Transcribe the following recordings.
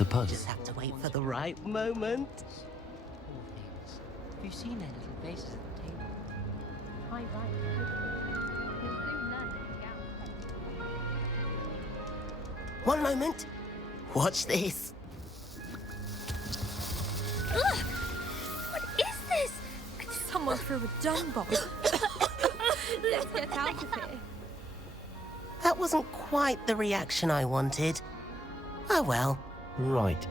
suppose. Just have to wait for the right moment. Poor things. Have you seen their little faces at the table? Quite right. You'll soon learn to look out. One moment. Watch this. Ugh! What is this? Someone threw a dung bomb. Let's get out of here. That wasn't quite the reaction I wanted. Oh well. Right.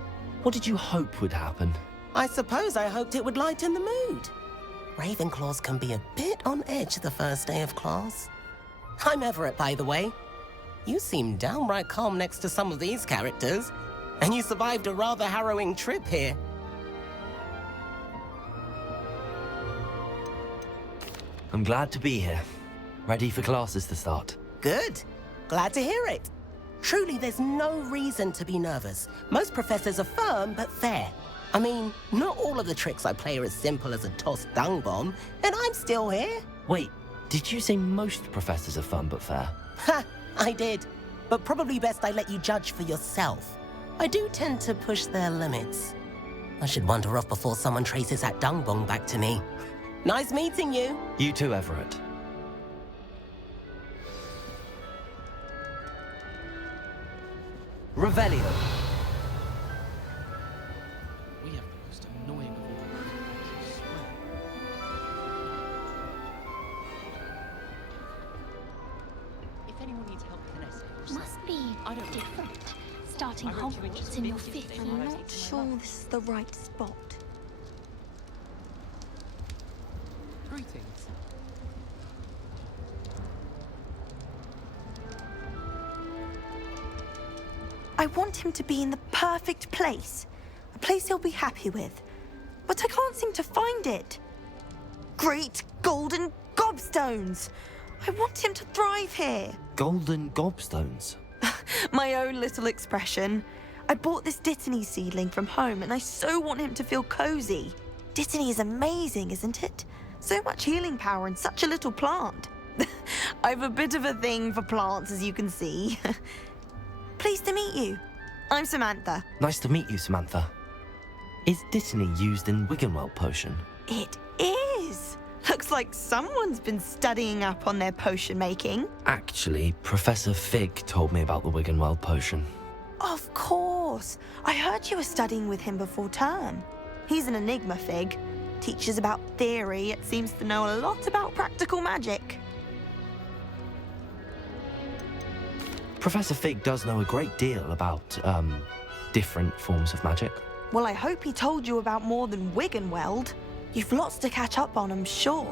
What did you hope would happen? I suppose I hoped it would lighten the mood. Ravenclaws can be a bit on edge the first day of class. I'm Everett, by the way. You seem downright calm next to some of these characters, and you survived a rather harrowing trip here. I'm glad to be here. Ready for classes to start. Good. Glad to hear it. Truly, there's no reason to be nervous. Most professors are firm but fair. I mean, not all of the tricks I play are as simple as a tossed dung bomb, and I'm still here. Wait, did you say most professors are fun but fair? Ha! I did. But probably best I let you judge for yourself. I do tend to push their limits. I should wander off before someone traces that dung bomb back to me. Nice meeting you. You too, Everett. Revelio. We have the most annoying of all the I swear. If anyone needs help with an essay or something, Must be I don't different. Starting I wrote you Hogwarts into in your the fifth thing year. when I I'm was not 18 sure months. this is the right spot. Greetings. I want him to be in the perfect place. A place he'll be happy with. But I can't seem to find it. Great golden gobstones! I want him to thrive here. Golden gobstones. My own little expression. I bought this Dittany seedling from home and I so want him to feel cozy. Dittany is amazing, isn't it? So much healing power in such a little plant. I've a bit of a thing for plants, as you can see. Pleased to meet you. I'm Samantha. Nice to meet you, Samantha. Is Dittany used in Wiggenweld potion? It is. Looks like someone's been studying up on their potion making. Actually, Professor Fig told me about the Wiggenweld potion. Of course. I heard you were studying with him before term. He's an enigma, Fig. Teaches about theory, yet seems to know a lot about practical magic. Professor Fig does know a great deal about, different forms of magic. Well, I hope he told you about more than Wiggenweld. You've lots to catch up on, I'm sure.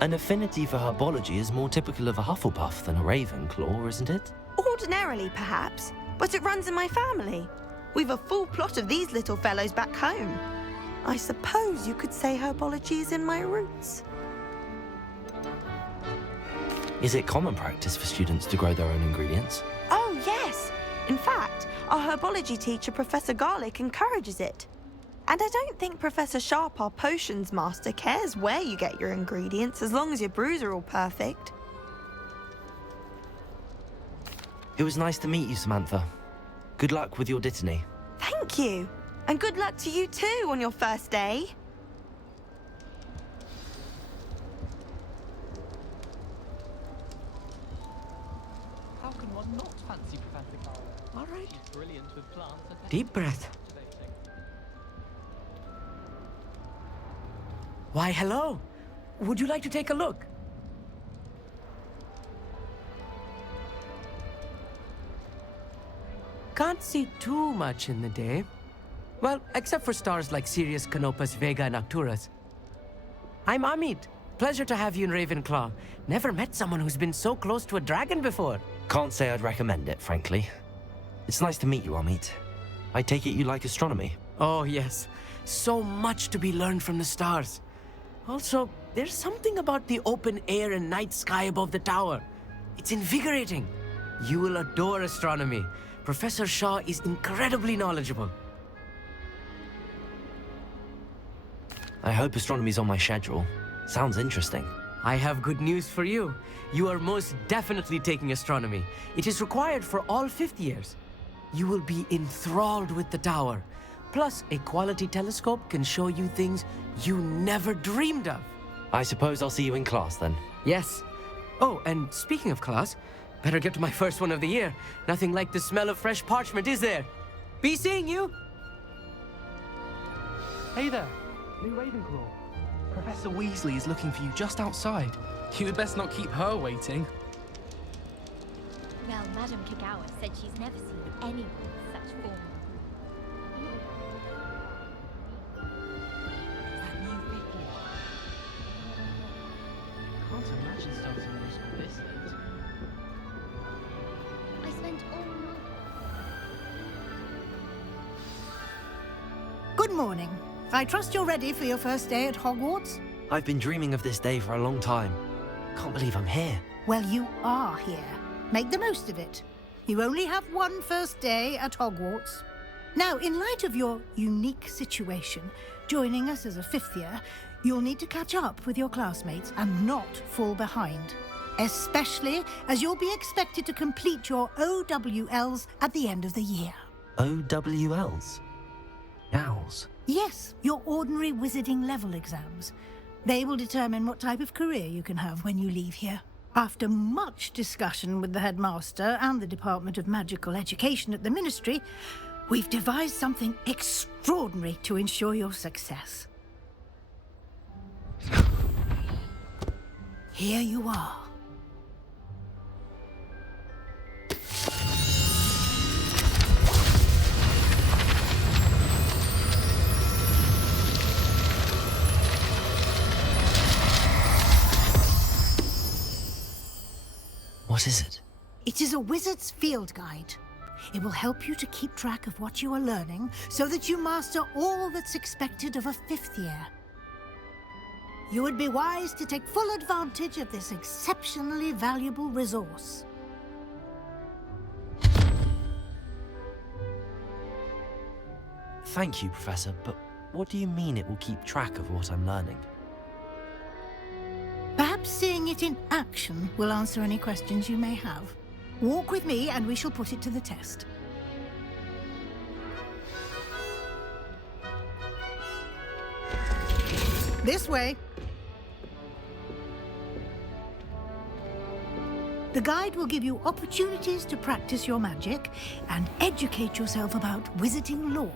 An affinity for herbology is more typical of a Hufflepuff than a Ravenclaw, isn't it? Ordinarily, perhaps, but it runs in my family. We've a full plot of these little fellows back home. I suppose you could say herbology is in my roots. Is it common practice for students to grow their own ingredients? Oh, yes. In fact, our herbology teacher, Professor Garlick, encourages it. And I don't think Professor Sharp, our potions master, cares where you get your ingredients as long as your brews are all perfect. It was nice to meet you, Samantha. Good luck with your Dittany. Thank you. And good luck to you too on your first day. How can one not fancy Professor Carl? All right. She's brilliant with plants and Deep breath. captivating. Why, hello. Would you like to take a look? Can't see too much in the day. Well, except for stars like Sirius, Canopus, Vega, and Arcturus. I'm Amit. Pleasure to have you in Ravenclaw. Never met someone who's been so close to a dragon before. Can't say I'd recommend it, frankly. It's nice to meet you, Amit. I take it you like astronomy. Oh, yes. So much to be learned from the stars. Also, there's something about the open air and night sky above the tower. It's invigorating. You will adore astronomy. Professor Shaw is incredibly knowledgeable. I hope astronomy's on my schedule. Sounds interesting. I have good news for you. You are most definitely taking astronomy. It is required for all fifth years. You will be enthralled with the tower. Plus, a quality telescope can show you things you never dreamed of. I suppose I'll see you in class then. Yes. Oh, and speaking of class, better get to my first one of the year. Nothing like the smell of fresh parchment, is there? Be seeing you! Hey there, new Ravenclaw. Professor Weasley is looking for you just outside. You had best not keep her waiting. Well, Madame Kagawa said she's never seen anyone with such form. That new Vicky. Can't imagine starting a musical this late. I spent all night. Good morning. I trust you're ready for your first day at Hogwarts? I've been dreaming of this day for a long time. Can't believe I'm here. Well, you are here. Make the most of it. You only have one first day at Hogwarts. Now, in light of your unique situation, joining us as a fifth year, you'll need to catch up with your classmates and not fall behind. Especially as you'll be expected to complete your OWLs at the end of the year. OWLs? Owls? Yes, your ordinary wizarding level exams. They will determine what type of career you can have when you leave here. After much discussion with the headmaster and the Department of Magical Education at the Ministry, we've devised something extraordinary to ensure your success. Here you are. What is it? It is a wizard's field guide. It will help you to keep track of what you are learning so that you master all that's expected of a fifth year. You would be wise to take full advantage of this exceptionally valuable resource. Thank you, Professor, but what do you mean it will keep track of what I'm learning? Perhaps seeing it in action will answer any questions you may have. Walk with me and we shall put it to the test. This way. The guide will give you opportunities to practice your magic and educate yourself about wizarding lore.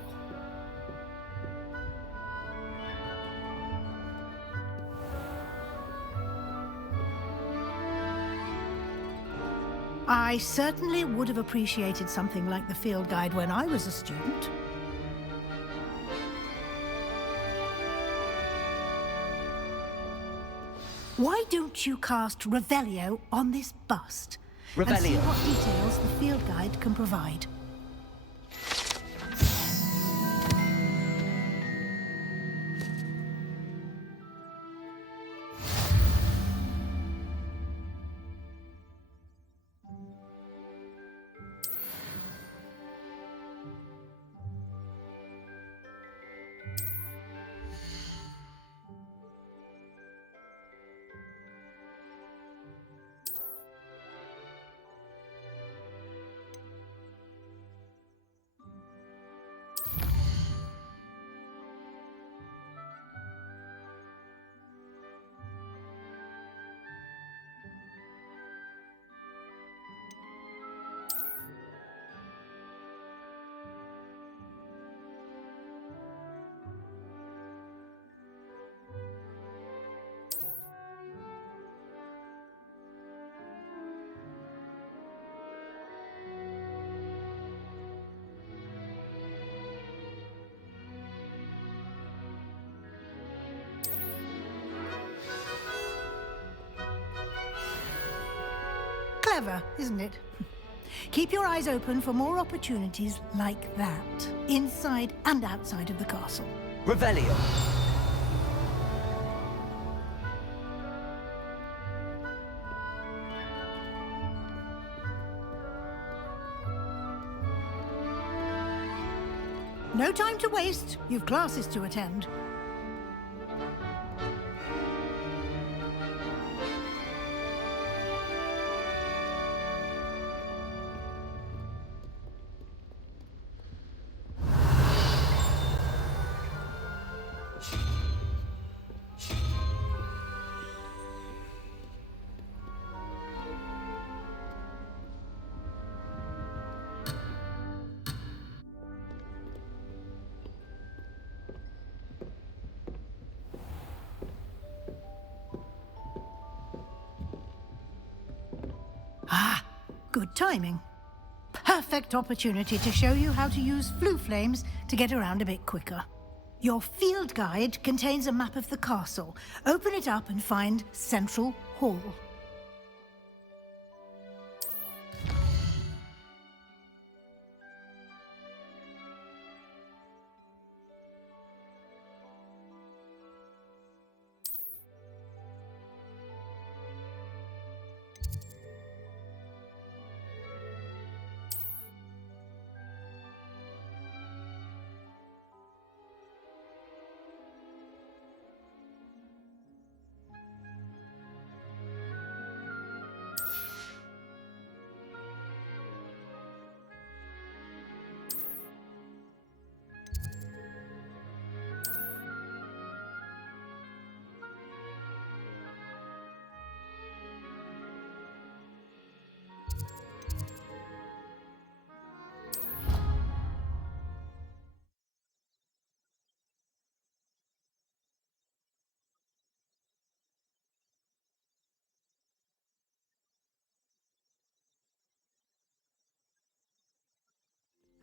I certainly would have appreciated something like the field guide when I was a student. Why don't you cast Revelio on this bust? And see Revelio. what details the field guide can provide. Clever, isn't it? Keep your eyes open for more opportunities like that, inside and outside of the castle. Revelio. No time to waste. You've classes to attend. good timing. Perfect opportunity to show you how to use flue flames to get around a bit quicker. Your field guide contains a map of the castle. Open it up and find Central Hall.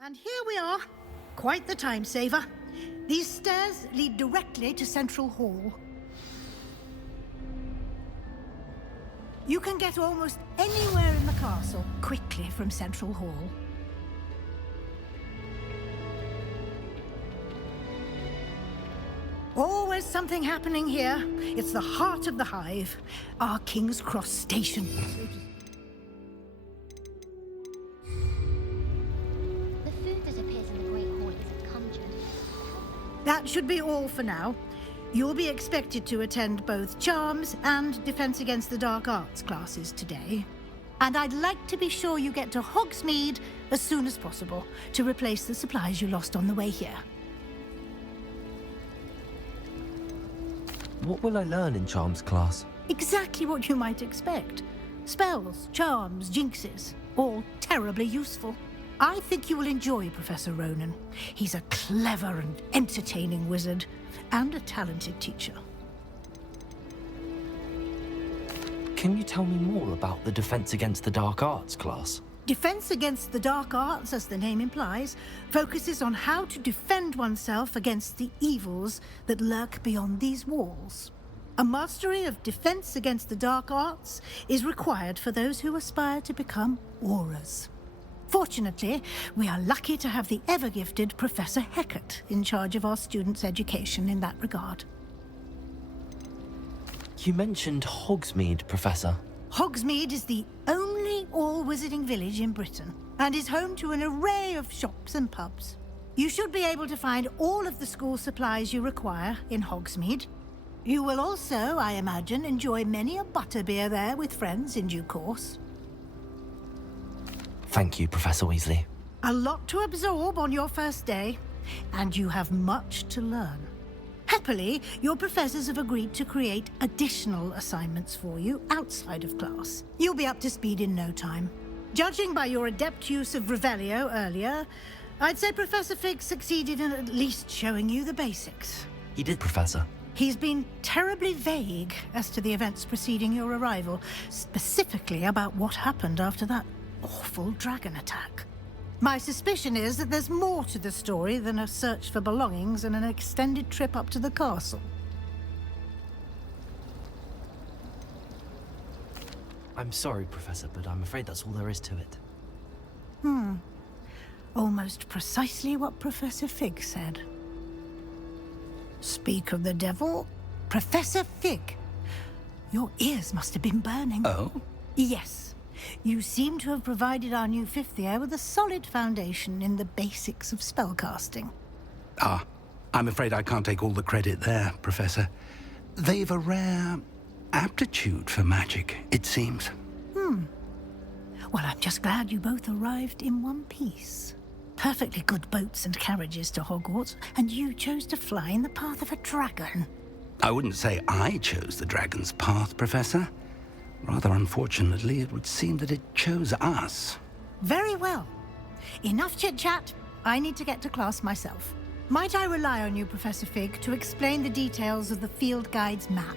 And here we are. Quite the time saver. These stairs lead directly to Central Hall. You can get almost anywhere in the castle quickly from Central Hall. Always something happening here. It's the heart of the hive, our King's Cross station. The food that appears in the Great Hall isn't conjured. That should be all for now. You'll be expected to attend both Charms and Defense Against the Dark Arts classes today. And I'd like to be sure you get to Hogsmeade as soon as possible to replace the supplies you lost on the way here. What will I learn in Charms class? Exactly what you might expect. Spells, charms, jinxes, all terribly useful. I think you will enjoy Professor Ronan. He's a clever and entertaining wizard, and a talented teacher. Can you tell me more about the Defense Against the Dark Arts class? Defense Against the Dark Arts, as the name implies, focuses on how to defend oneself against the evils that lurk beyond these walls. A mastery of Defense Against the Dark Arts is required for those who aspire to become auras. Fortunately, we are lucky to have the ever-gifted Professor Hecat in charge of our students' education in that regard. You mentioned Hogsmeade, Professor. Hogsmeade is the only all-wizarding village in Britain and is home to an array of shops and pubs. You should be able to find all of the school supplies you require in Hogsmeade. You will also, I imagine, enjoy many a butterbeer there with friends in due course. Thank you, Professor Weasley. A lot to absorb on your first day, and you have much to learn. Happily, your professors have agreed to create additional assignments for you outside of class. You'll be up to speed in no time. Judging by your adept use of Revelio earlier, I'd say Professor Fig succeeded in at least showing you the basics. He did, Professor. He's been terribly vague as to the events preceding your arrival, specifically about what happened after that awful dragon attack. My suspicion is that there's more to the story than a search for belongings and an extended trip up to the castle. I'm sorry, Professor, but I'm afraid that's all there is to it. Almost precisely what Professor Fig said. Speak of the devil, Professor Fig. Your ears must have been burning. Oh? Yes. You seem to have provided our new fifth year with a solid foundation in the basics of spellcasting. Ah, I'm afraid I can't take all the credit there, Professor. They've a rare aptitude for magic, it seems. Well, I'm just glad you both arrived in one piece. Perfectly good boats and carriages to Hogwarts, and you chose to fly in the path of a dragon. I wouldn't say I chose the dragon's path, Professor. Rather unfortunately, it would seem that it chose us. Very well. Enough chit-chat. I need to get to class myself. Might I rely on you, Professor Fig, to explain the details of the field guide's map?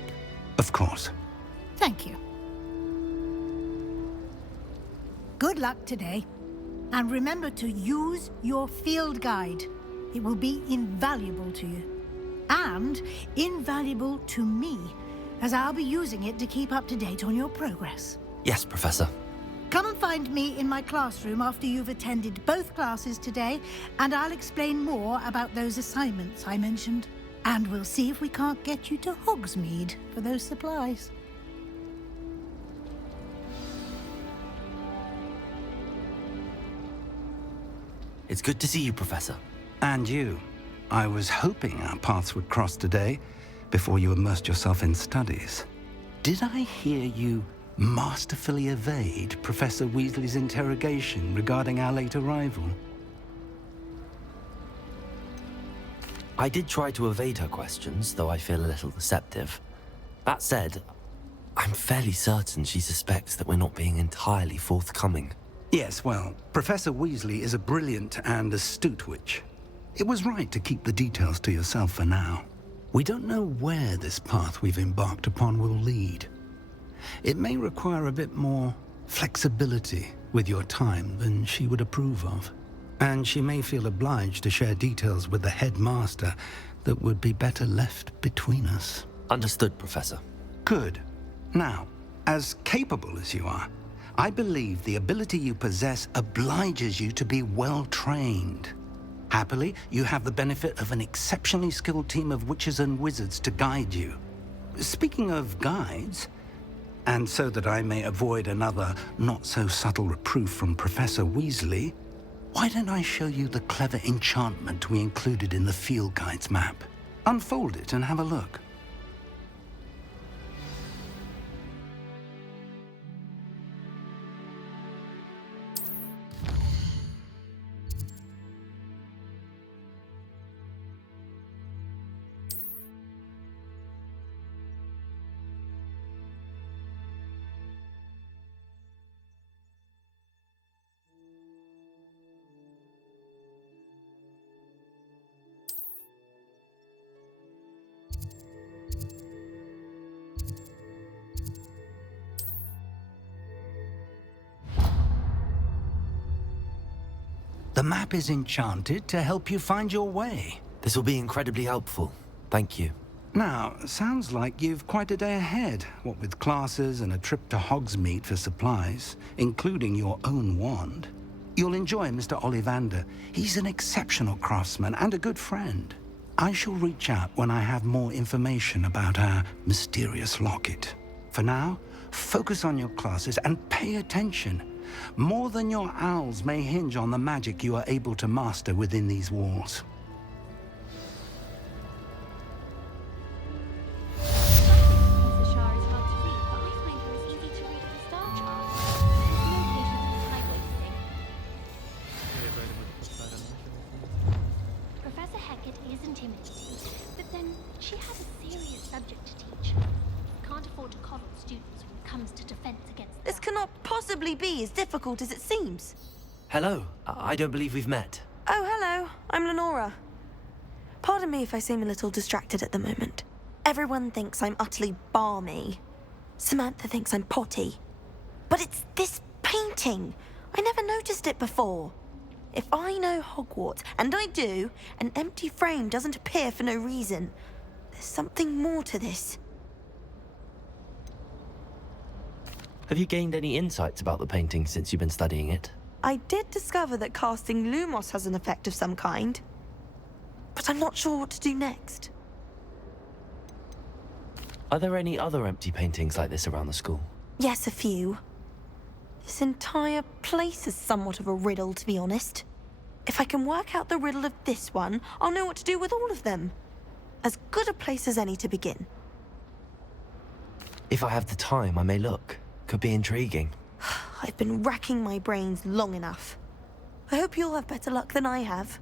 Of course. Thank you. Good luck today. And remember to use your field guide. It will be invaluable to you. And invaluable to me, as I'll be using it to keep up to date on your progress. Yes, Professor. Come and find me in my classroom after you've attended both classes today, and I'll explain more about those assignments I mentioned. And we'll see if we can't get you to Hogsmeade for those supplies. It's good to see you, Professor. And you. I was hoping our paths would cross today, before you immersed yourself in studies. Did I hear you masterfully evade Professor Weasley's interrogation regarding our late arrival? I did try to evade her questions, though I feel a little deceptive. That said, I'm fairly certain she suspects that we're not being entirely forthcoming. Yes, well, Professor Weasley is a brilliant and astute witch. It was right to keep the details to yourself for now. We don't know where this path we've embarked upon will lead. It may require a bit more flexibility with your time than she would approve of. And she may feel obliged to share details with the headmaster that would be better left between us. Understood, Professor. Good. Now, as capable as you are, I believe the ability you possess obliges you to be well-trained. Happily, you have the benefit of an exceptionally skilled team of witches and wizards to guide you. Speaking of guides, and so that I may avoid another not-so-subtle reproof from Professor Weasley, why don't I show you the clever enchantment we included in the field guide's map? Unfold it and have a look. The map is enchanted to help you find your way. This will be incredibly helpful. Thank you. Now, sounds like you've quite a day ahead, what with classes and a trip to Hogsmeade for supplies, including your own wand. You'll enjoy Mr. Ollivander. He's an exceptional craftsman and a good friend. I shall reach out when I have more information about our mysterious locket. For now, focus on your classes and pay attention. More than your owls may hinge on the magic you are able to master within these walls. Professor Shah is hard to read, but I find her as easy to read as a star chart. There's no patience with time wasting. Professor Hecat is intimidating, but then she has a serious subject to teach. Can't afford to coddle students when it comes to defense against This cannot possibly be as difficult as it seems. Hello. I don't believe we've met. Oh, hello. I'm Lenora. Pardon me if I seem a little distracted at the moment. Everyone thinks I'm utterly balmy. Samantha thinks I'm potty. But it's this painting. I never noticed it before. If I know Hogwarts, and I do, an empty frame doesn't appear for no reason. There's something more to this. Have you gained any insights about the painting since you've been studying it? I did discover that casting Lumos has an effect of some kind. But I'm not sure what to do next. Are there any other empty paintings like this around the school? Yes, a few. This entire place is somewhat of a riddle, to be honest. If I can work out the riddle of this one, I'll know what to do with all of them. As good a place as any to begin. If I have the time, I may look. Could be intriguing. I've been racking my brains long enough. I hope you'll have better luck than I have.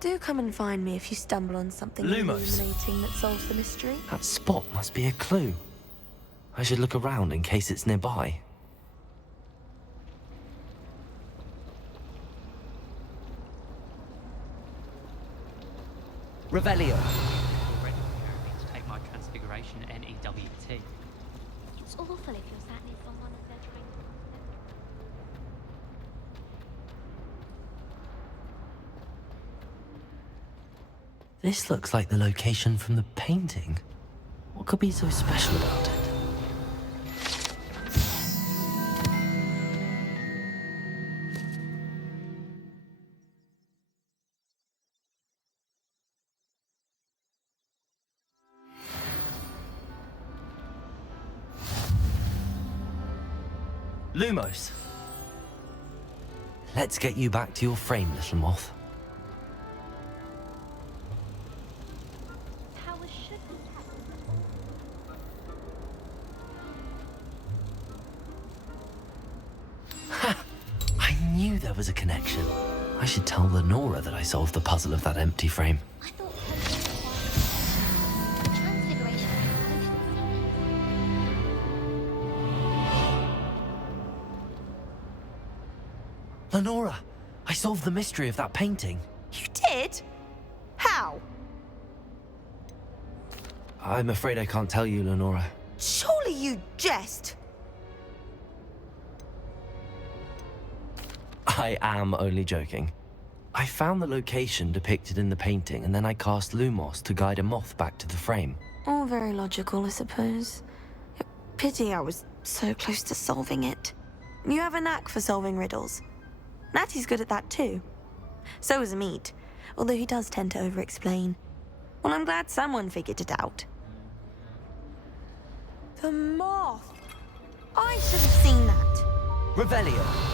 Do come and find me if you stumble on something Lumos. illuminating that solves the mystery. That spot must be a clue. I should look around in case it's nearby. Revelio. Already preparing me to take my transfiguration NEWT. It's awful if you're sat near someone and they're trying to... This looks like the location from the painting. What could be so special about it? Lumos. Let's get you back to your frame, little moth. Powers should be Ha! I knew there was a connection. I should tell Lenora that I solved the puzzle of that empty frame. I thought transfiguration Lenora, I solved the mystery of that painting. You did? How? I'm afraid I can't tell you, Lenora. Surely you jest. I am only joking. I found the location depicted in the painting, and then I cast Lumos to guide a moth back to the frame. All very logical, I suppose. Pity I was so close to solving it. You have a knack for solving riddles. Natty's good at that too. So is Amit, although he does tend to over-explain. Well, I'm glad someone figured it out. The moth! I should have seen that. Revelio.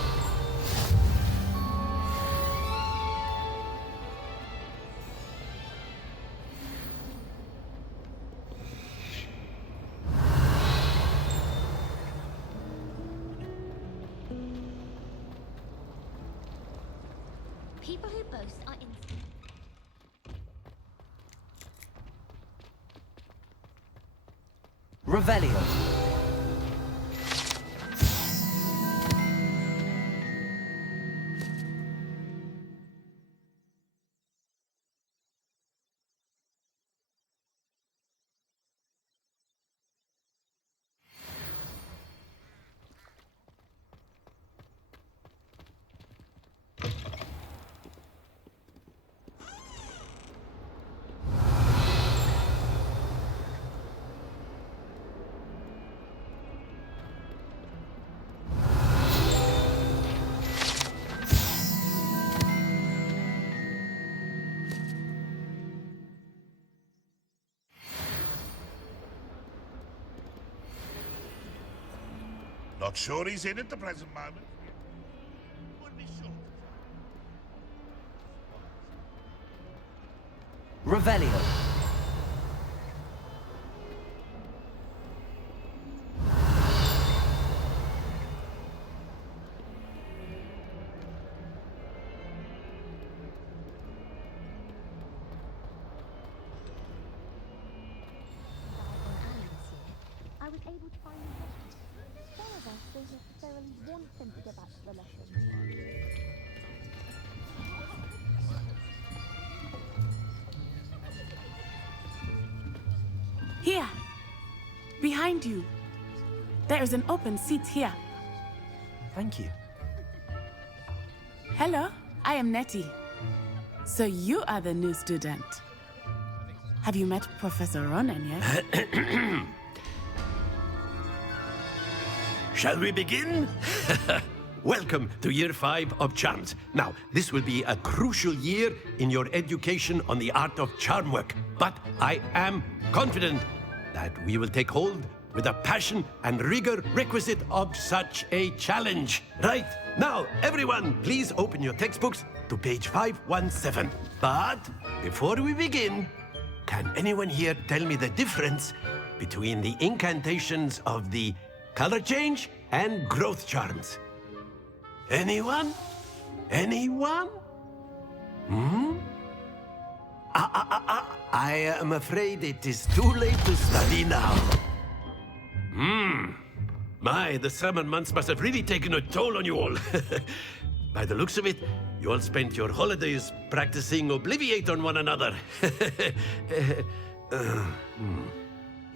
people who boast are instant. Revelio. Not sure he's in at the present moment. Would be sure. Revelio. I was able to find him. Some of us don't necessarily want him to get back to the lesson. Here, behind you. There is an open seat here. Thank you. Hello, I am Natty. So you are the new student. Have you met Professor Ronan yet? Shall we begin? Welcome to Year 5 of Charms. Now, this will be a crucial year in your education on the art of charm work. But I am confident that we will take hold with the passion and rigor requisite of such a challenge. Right, now, everyone, please open your textbooks to page 517. But before we begin, can anyone here tell me the difference between the incantations of the color change and growth charms? Anyone? Anyone? I am afraid it is too late to study now. My, the summer months must have really taken a toll on you all. By the looks of it, you all spent your holidays practicing Obliviate on one another.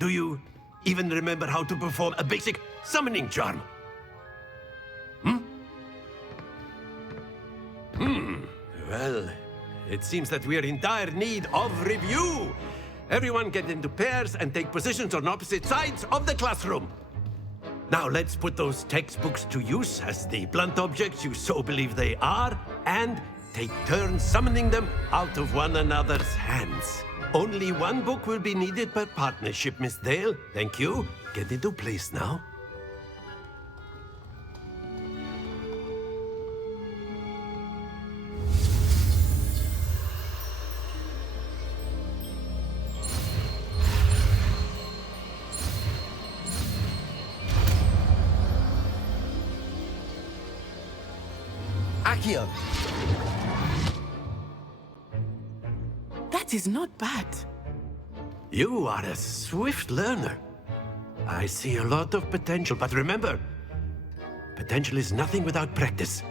Do you even remember how to perform a basic summoning charm? Well, it seems that we are in dire need of review. Everyone get into pairs and take positions on opposite sides of the classroom. Now let's put those textbooks to use as the blunt objects you so believe they are, and take turns summoning them out of one another's hands. Only one book will be needed per partnership, Miss Dale. Thank you. Get into place now. Accio! That is not bad. You are a swift learner. I see a lot of potential, but remember, potential is nothing without practice.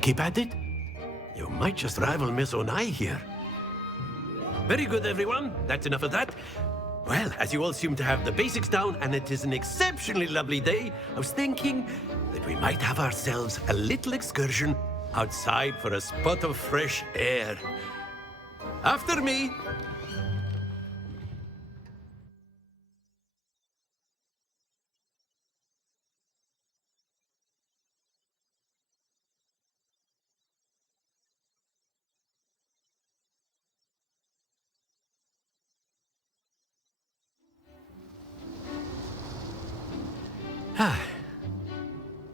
Keep at it. You might just rival Miss Onai here. Very good, everyone. That's enough of that. Well, as you all seem to have the basics down, and it is an exceptionally lovely day, I was thinking that we might have ourselves a little excursion outside for a spot of fresh air. After me.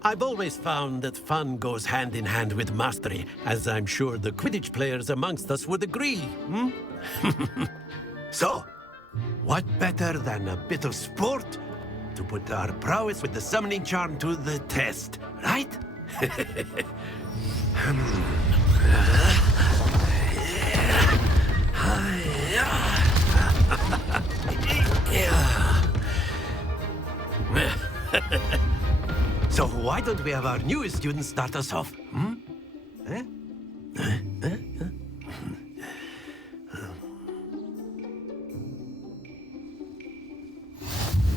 I've always found that fun goes hand in hand with mastery, as I'm sure the Quidditch players amongst us would agree, So, what better than a bit of sport to put our prowess with the summoning charm to the test, right? So why don't we have our newest student start us off?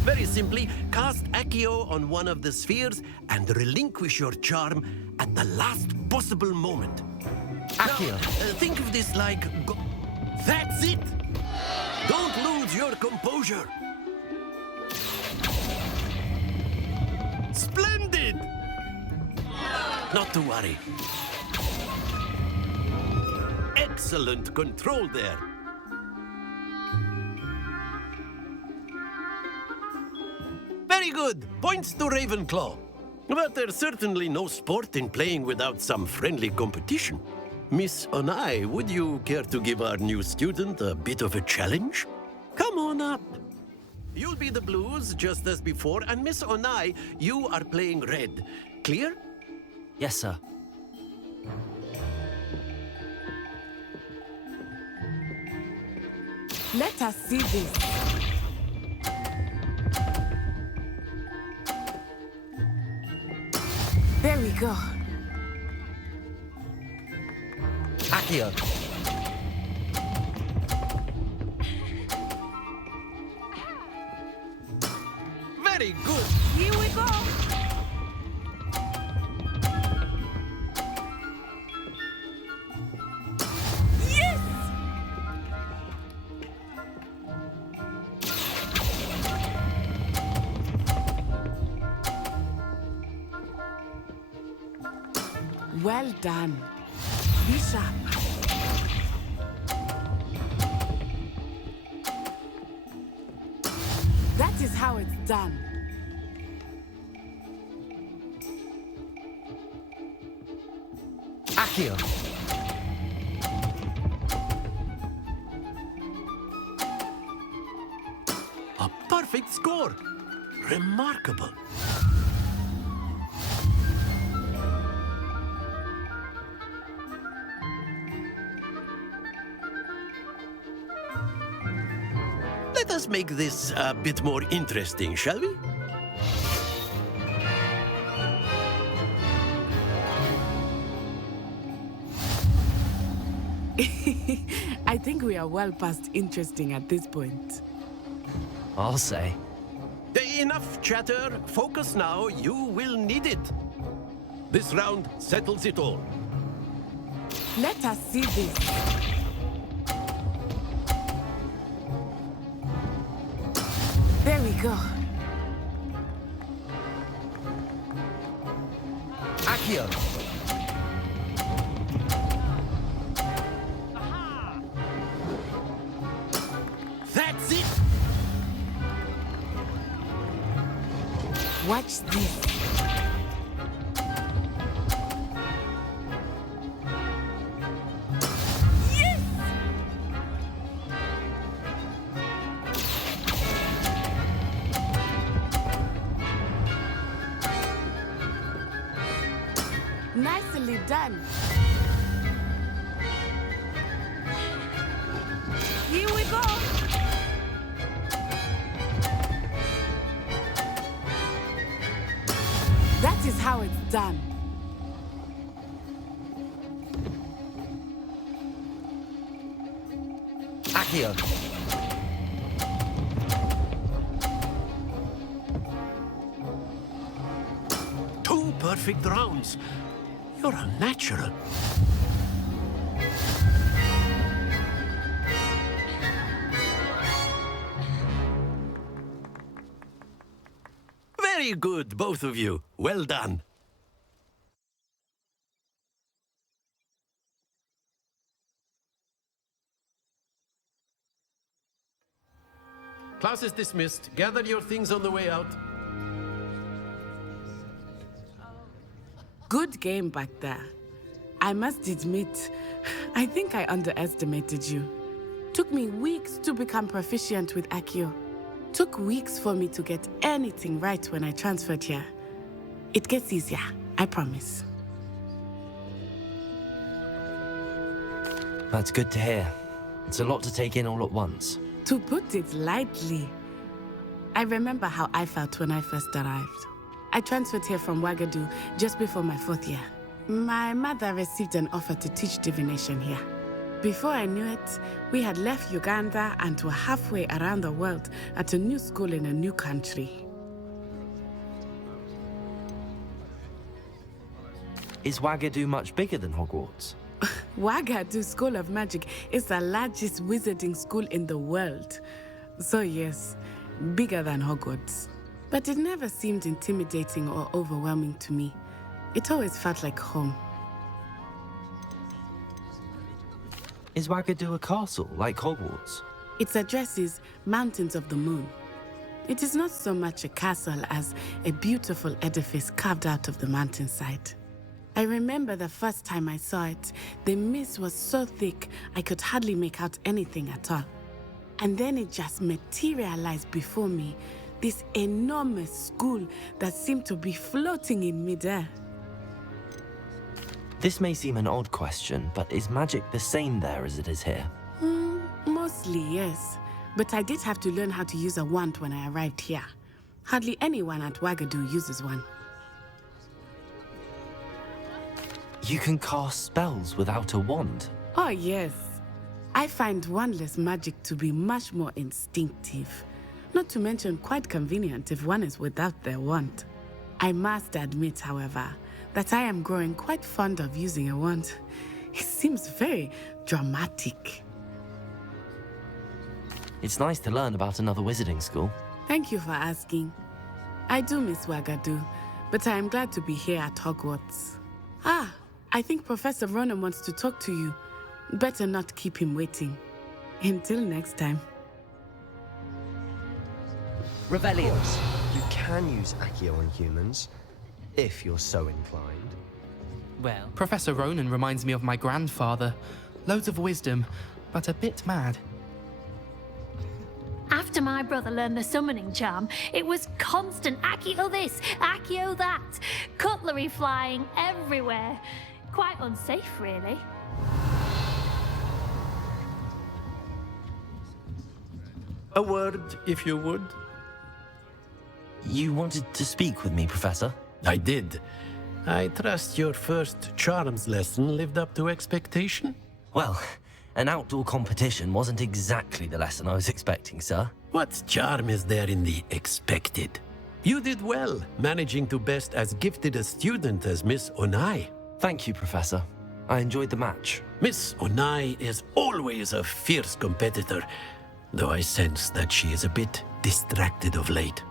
Very simply, cast Accio on one of the spheres and relinquish your charm at the last possible moment. Accio. Now, think of this like... That's it! Don't lose your composure! Splendid! Not to worry. Excellent control there. Very good. Points to Ravenclaw. But there's certainly no sport in playing without some friendly competition. Miss Onai, would you care to give our new student a bit of a challenge? Come on up. You'll be the blues, just as before, and Miss Onai, you are playing red. Clear? Yes, sir. Let us see this. There we go. Accio. Very good. Here we go. Yes! Well done. Be sharp. That is how it's done. Accio. A perfect score. Remarkable. Let us make this a bit more interesting, shall we? I think we are well past interesting at this point. I'll say. Enough chatter. Focus now. You will need it. This round settles it all. Let us see this. There we go. Accio! That's it! Watch this. Yes! Nicely done. Here we go. That is how it's done. Accio! Two perfect rounds. You're a natural. Very good, both of you. Well done. Class is dismissed. Gather your things on the way out. Good game back there. I must admit, I think I underestimated you. Took me weeks to become proficient with Accio. Took weeks for me to get anything right when I transferred here. It gets easier, I promise. That's good to hear. It's a lot to take in all at once. To put it lightly, I remember how I felt when I first arrived. I transferred here from Ouagadougou just before my 4th year. My mother received an offer to teach divination here. Before I knew it, we had left Uganda and were halfway around the world at a new school in a new country. Is Ouagadougou much bigger than Hogwarts? Ouagadougou School of Magic is the largest wizarding school in the world. So yes, bigger than Hogwarts. But it never seemed intimidating or overwhelming to me. It always felt like home. Is Ouagadougou a castle, like Hogwarts? Its address is Mountains of the Moon. It is not so much a castle as a beautiful edifice carved out of the mountainside. I remember the first time I saw it, the mist was so thick I could hardly make out anything at all. And then it just materialized before me, this enormous school that seemed to be floating in midair. This may seem an odd question, but is magic the same there as it is here? Mostly, yes. But I did have to learn how to use a wand when I arrived here. Hardly anyone at Ouagadougou uses one. You can cast spells without a wand? Oh, yes. I find wandless magic to be much more instinctive. Not to mention quite convenient if one is without their wand. I must admit, however, that I am growing quite fond of using a wand. It seems very dramatic. It's nice to learn about another wizarding school. Thank you for asking. I do miss Ouagadougou, but I am glad to be here at Hogwarts. Ah, I think Professor Ronan wants to talk to you. Better not keep him waiting. Until next time. Revelio. You can use Accio on humans, if you're so inclined. Well, Professor Ronan reminds me of my grandfather. Loads of wisdom, but a bit mad. After my brother learned the summoning charm, it was constant Accio this, Accio that. Cutlery flying everywhere. Quite unsafe, really. A word, if you would. You wanted to speak with me, Professor? I did. I trust your first charms lesson lived up to expectation? Well, An outdoor competition wasn't exactly the lesson I was expecting, sir. What charm is there in the expected? You did well, managing to best as gifted a student as Miss Onai. Thank you, Professor. I enjoyed the match. Miss Onai is always a fierce competitor, though I sense that she is a bit distracted of late.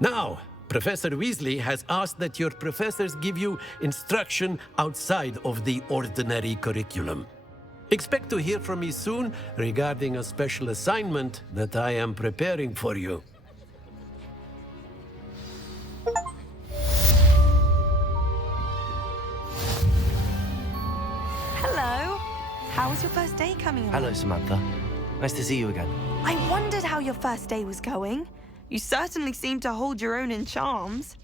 Now, Professor Weasley has asked that your professors give you instruction outside of the ordinary curriculum. Expect to hear from me soon regarding a special assignment that I am preparing for you. Hello. How was your first day coming along? Hello, Samantha. Nice to see you again. I wondered how your first day was going. You certainly seem to hold your own in charms.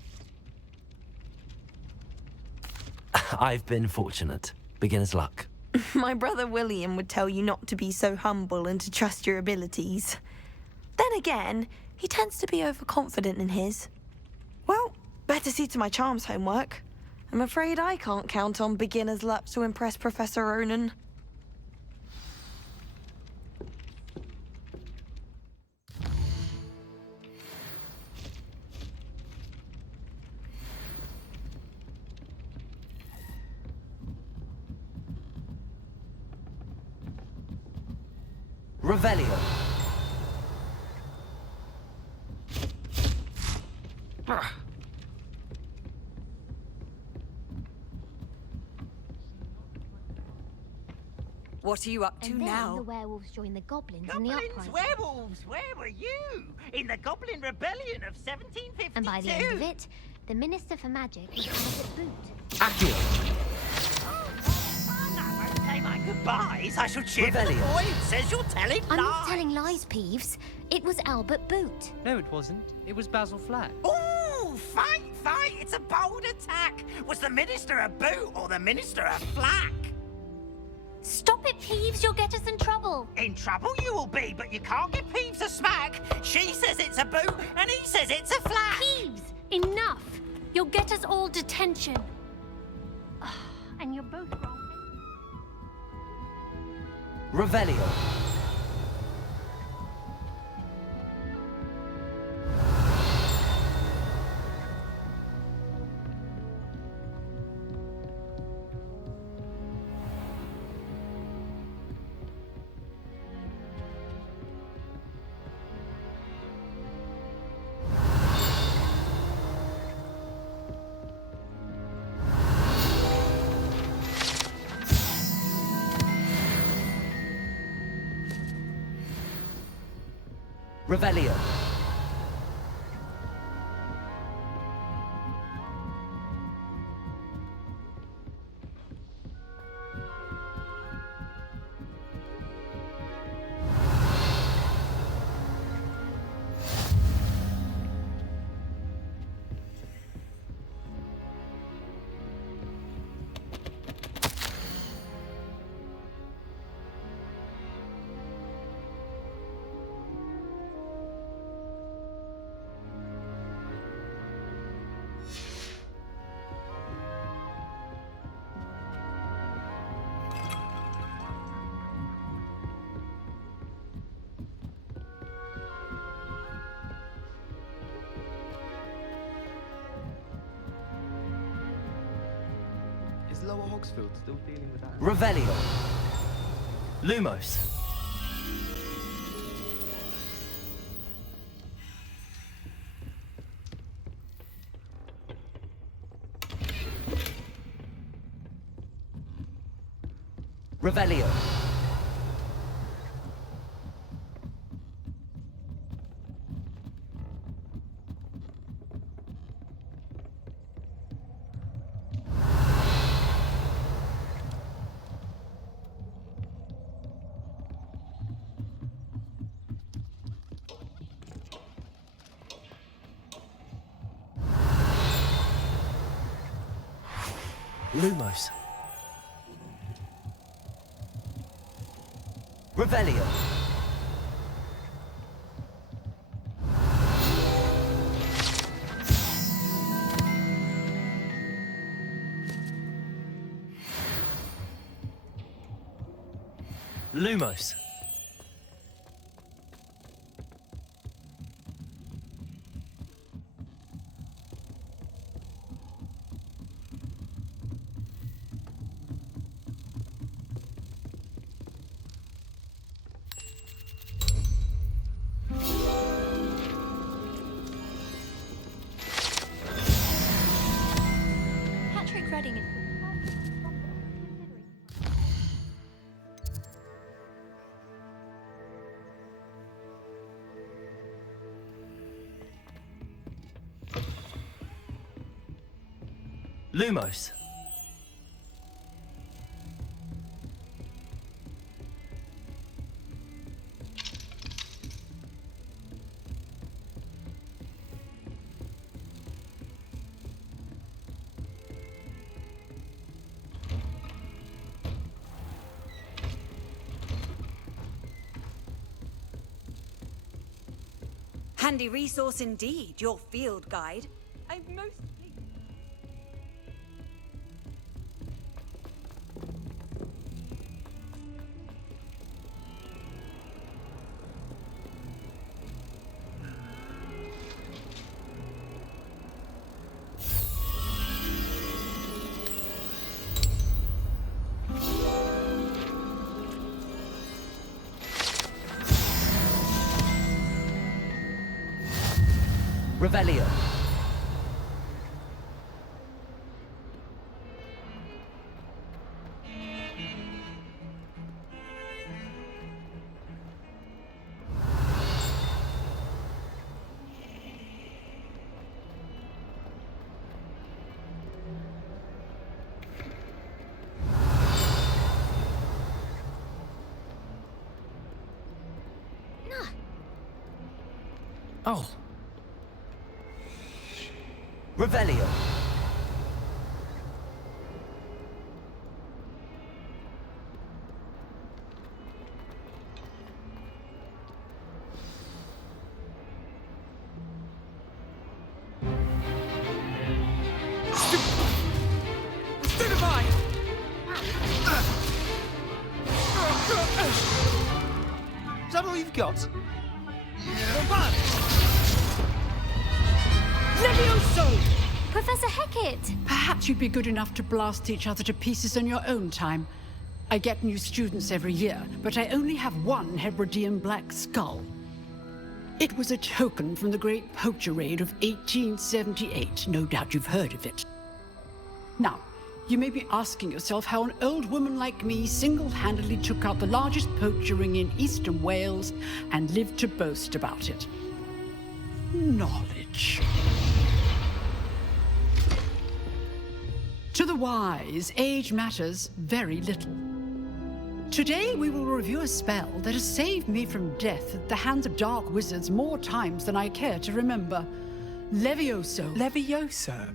I've been fortunate. Beginner's luck. My brother William would tell you not to be so humble and to trust your abilities. Then again, he tends to be overconfident in his. Well, better see to my charms homework. I'm afraid I can't count on beginner's luck to impress Professor Ronan. Revelio. What are you up to And then now? the werewolves joined the goblins in the Goblins, uprising. werewolves, where were you? In the Goblin Rebellion of 1752. And by the end of it, the Minister for Magic was Albert Boot. Accio. I won't say my goodbyes. I shall cheer for the Revelio. boy who says you're telling I'm lies. not telling lies, Peeves. It was Albert Boot. No, it wasn't. It was Basil Flack. Ooh, fight! It's a bold attack. Was the Minister a boot or the Minister a flack? Stop it, Peeves. You'll get us in trouble. In trouble you will be, but you can't give Peeves a smack. She says it's a boot, and he says it's a flack. Peeves, enough. You'll get us all detention. And you're both wrong. Revelio. Revelio. Is Lower Hogsfield still dealing with that? Revelio. Lumos. Revelio. Lumos. Revelio. Lumos. Patrick Redding is Lumos. Handy resource indeed, your field guide. I'm most Revelio. Oh. Revelio. Stupefy! Is that all you've got? Levioso! Professor Hackett! Perhaps you'd be good enough to blast each other to pieces in your own time. I get new students every year, but I only have one Hebridean black skull. It was a token from the Great Poacher Raid of 1878. No doubt you've heard of it. Now, you may be asking yourself how an old woman like me single-handedly took out the largest poacher ring in eastern Wales and lived to boast about it. Knowledge. To the wise, age matters very little. Today we will review a spell that has saved me from death at the hands of dark wizards more times than I care to remember. Levioso. Levioso?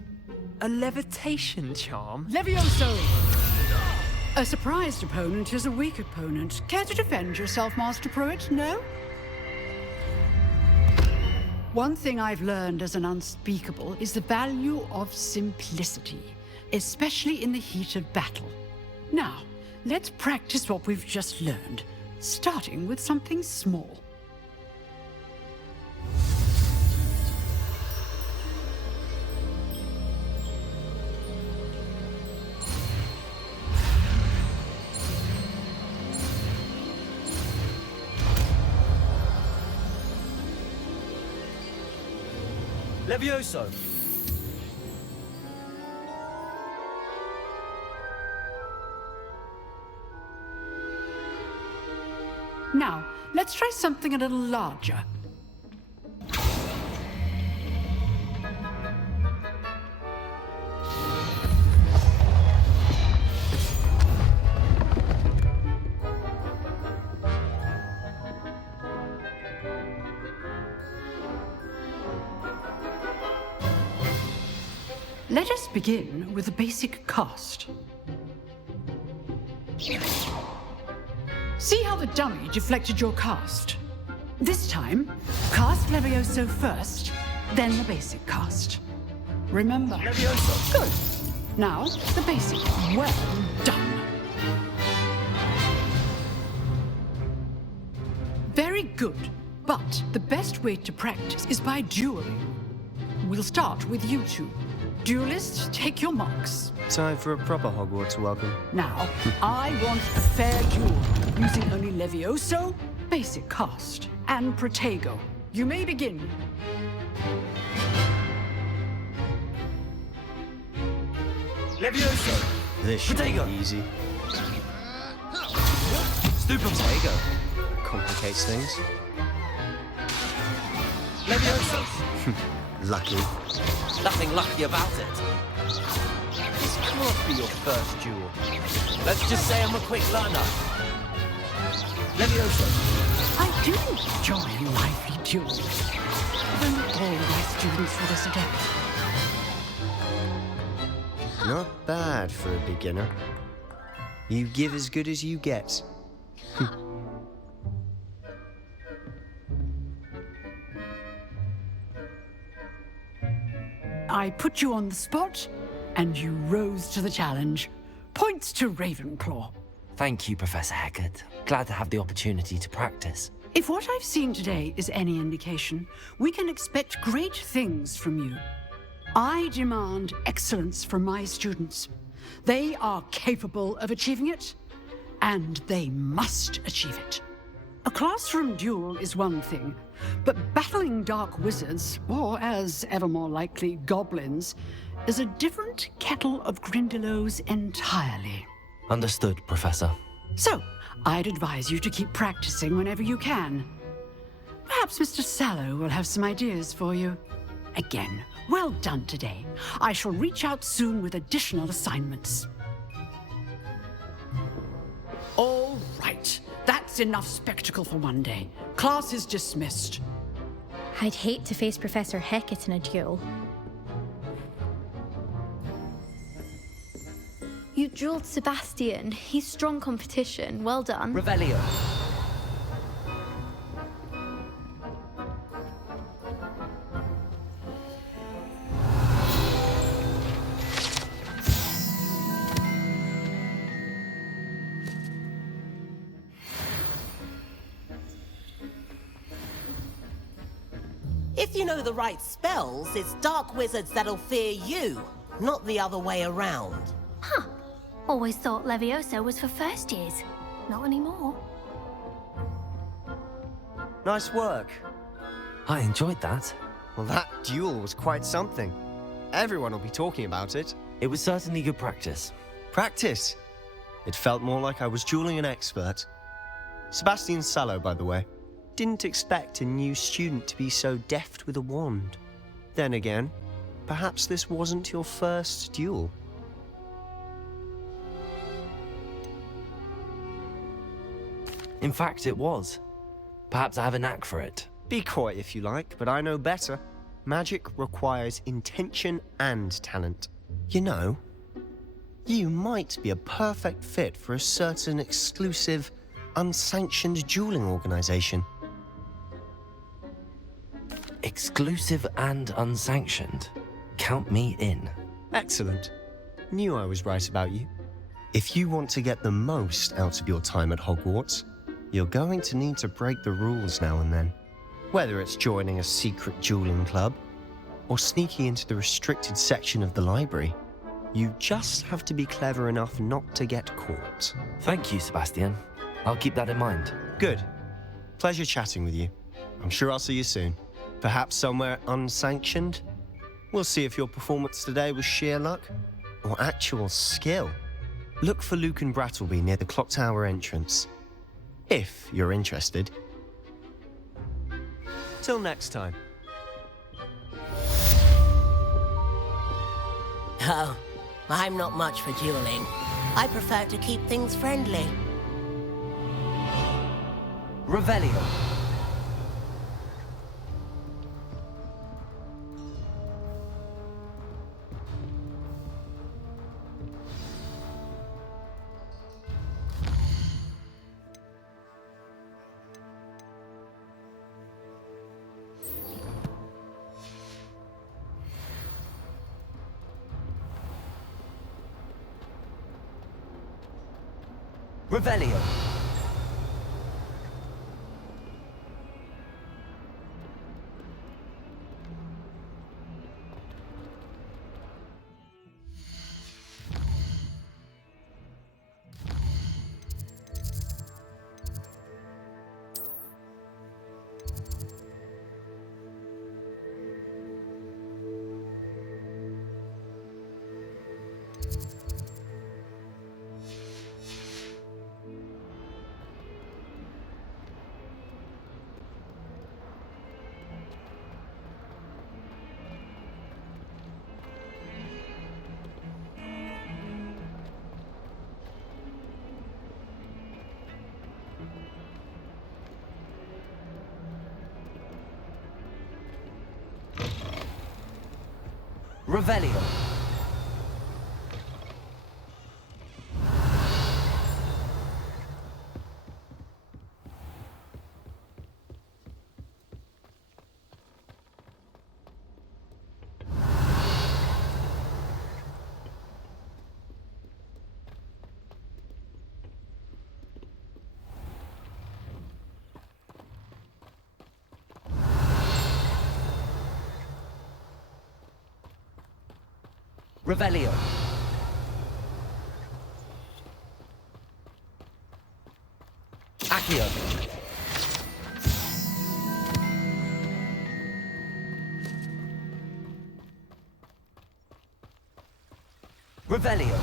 A levitation charm? Levioso! A surprised opponent is a weak opponent. Care to defend yourself, Master Pruitt? No? One thing I've learned as an unspeakable is the value of simplicity, especially in the heat of battle. Now, let's practice what we've just learned, starting with something small. Levioso. Now, let's try something a little larger. Let us begin with a basic cast. See how the dummy deflected your cast? This time, cast Levioso first, then the basic cast. Remember? Levioso. Good. Now, the basic. Well done. Very good. But the best way to practice is by dueling. We'll start with you two. Duelists, take your marks. Time for a proper Hogwarts welcome. Now, I want a fair duel, using only Levioso, basic cast, and Protego. You may begin. Levioso! This should be easy. Stupid Protego. Complicates things. Levioso! Lucky. Nothing lucky about it. This can't be your first duel. Let's just say I'm a quick learner. Levioso! I do enjoy lively duels. Even all my students for this adept. Not bad for a beginner. You give as good as you get. I put you on the spot, and you rose to the challenge. Points to Ravenclaw. Thank you, Professor Hecat. Glad to have the opportunity to practice. If what I've seen today is any indication, we can expect great things from you. I demand excellence from my students. They are capable of achieving it, and they must achieve it. A classroom duel is one thing, but battling dark wizards, or as ever more likely, goblins, is a different kettle of Grindylows entirely. Understood, Professor. So, I'd advise you to keep practicing whenever you can. Perhaps Mr. Sallow will have some ideas for you. Again, well done today. I shall reach out soon with additional assignments. All right. That's enough spectacle for one day. Class is dismissed. I'd hate to face Professor Hecat in a duel. You dueled Sebastian. He's strong competition. Well done. Revelio. If you know the right spells, it's dark wizards that'll fear you, not the other way around. Huh. Always thought Levioso was for first years. Not anymore. Nice work. I enjoyed that. Well, that duel was quite something. Everyone will be talking about it. It was certainly good practice. Practice? It felt more like I was dueling an expert. Sebastian Sallow, by the way. Didn't expect a new student to be so deft with a wand. Then again, perhaps this wasn't your first duel. In fact, it was. Perhaps I have a knack for it. Be coy if you like, but I know better. Magic requires intention and talent. You know, you might be a perfect fit for a certain exclusive, unsanctioned dueling organization. Exclusive and unsanctioned. Count me in. Excellent. Knew I was right about you. If you want to get the most out of your time at Hogwarts, you're going to need to break the rules now and then. Whether it's joining a secret dueling club, or sneaking into the restricted section of the library, you just have to be clever enough not to get caught. Thank you, Sebastian. I'll keep that in mind. Good. Pleasure chatting with you. I'm sure I'll see you soon. Perhaps somewhere unsanctioned? We'll see if your performance today was sheer luck or actual skill. Look for Luke and Brattleby near the clock tower entrance, if you're interested. Till next time. Oh, I'm not much for dueling. I prefer to keep things friendly. Revelio. Revelio. Revelio. Revelio. Accio. Revelio.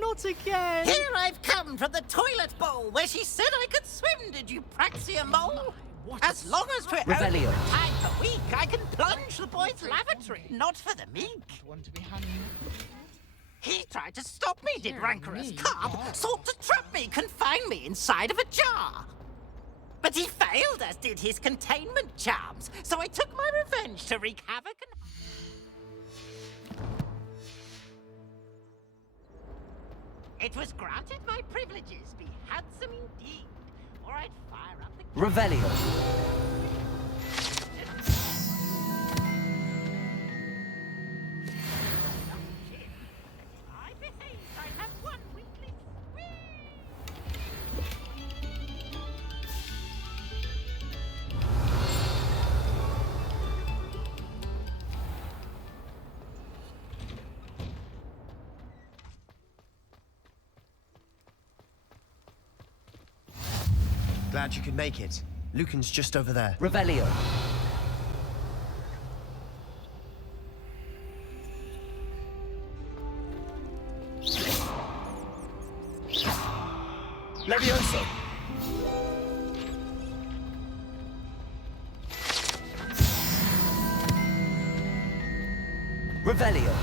Not again! Here I've come from the toilet bowl where she said I could swim, did you praxia mole? As long as we're only Revelio. for time per week, I can plunge the boys' lavatory, not for the meek. Want to be hanging. He tried to stop me, did rancorous carp, sought to trap me, confine me inside of a jar. But he failed, as did his containment charms, so I took my revenge to wreak havoc and... It was granted my privileges be handsome indeed, or I'd fire up the... Revelio. I behaved, I'd have one weekly... Glad you could make it. Lucan's just over there. Revelio. Levioso. Revelio.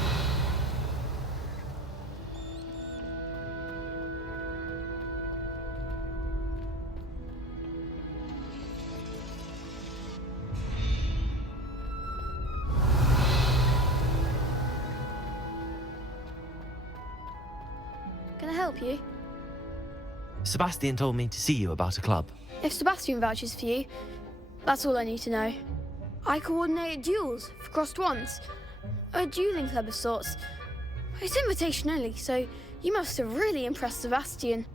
Can I help you? Sebastian told me to see you about a club. If Sebastian vouches for you, that's all I need to know. I coordinate duels for crossed wands. A dueling club of sorts. It's invitation only, so you must have really impressed Sebastian.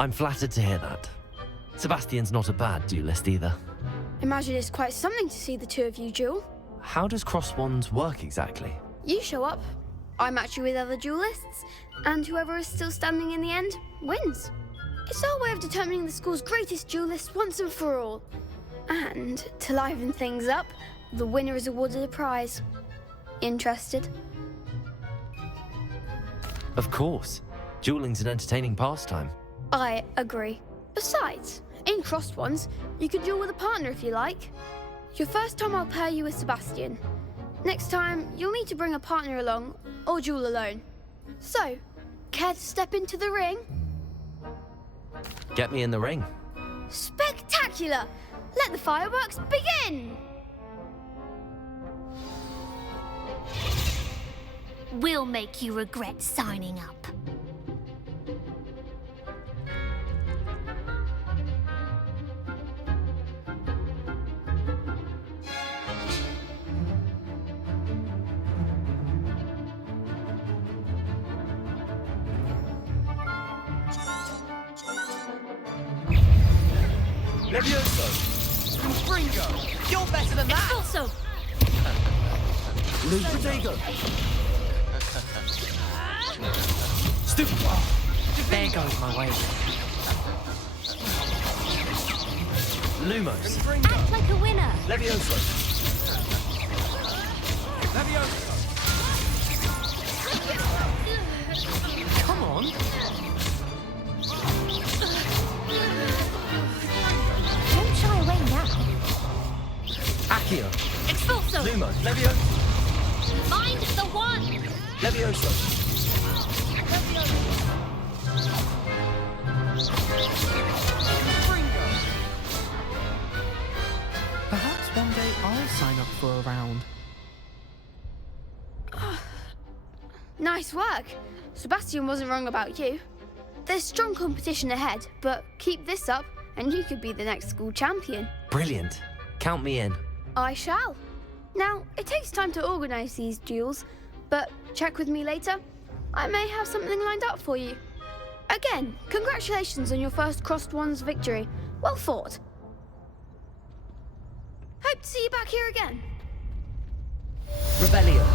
I'm flattered to hear that. Sebastian's not a bad duelist either. Imagine it's quite something to see the two of you duel. How does cross wands work exactly? You show up, I match you with other duelists, and whoever is still standing in the end wins. It's our way of determining the school's greatest duelist once and for all. And to liven things up, the winner is awarded a prize. Interested? Of course. Dueling's an entertaining pastime. I agree. Besides, in crossed ones, you can duel with a partner if you like. Your first time I'll pair you with Sebastian. Next time, you'll need to bring a partner along, or duel alone. So, care to step into the ring? Get me in the ring. Spectacular! Let the fireworks begin! We'll make you regret signing up. Levioso! Springo! You're better than that! Also, Lutego! Stupid! There goes my way. Lumos. Act like a winner. Levioso. Levioso. Come on. Don't shy away now. Accio. Expulso. Lumos. Levioso. Mind the one. Levioso. Perhaps one day I'll sign up for a round. Nice work. Sebastian wasn't wrong about you. There's strong competition ahead, but keep this up and you could be the next school champion. Brilliant. Count me in. I shall. Now, it takes time to organise these duels, but check with me later. I may have something lined up for you. Again, congratulations on your first Crossed Wands victory. Well fought. Hope to see you back here again. Rebellion.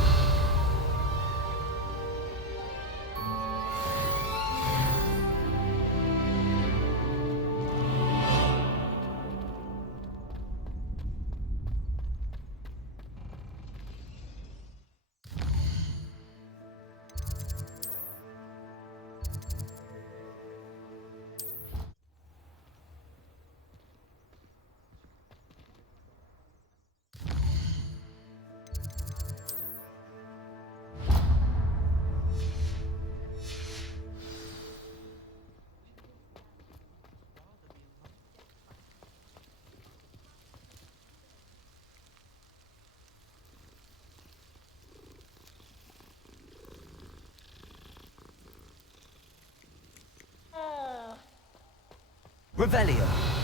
Revelio.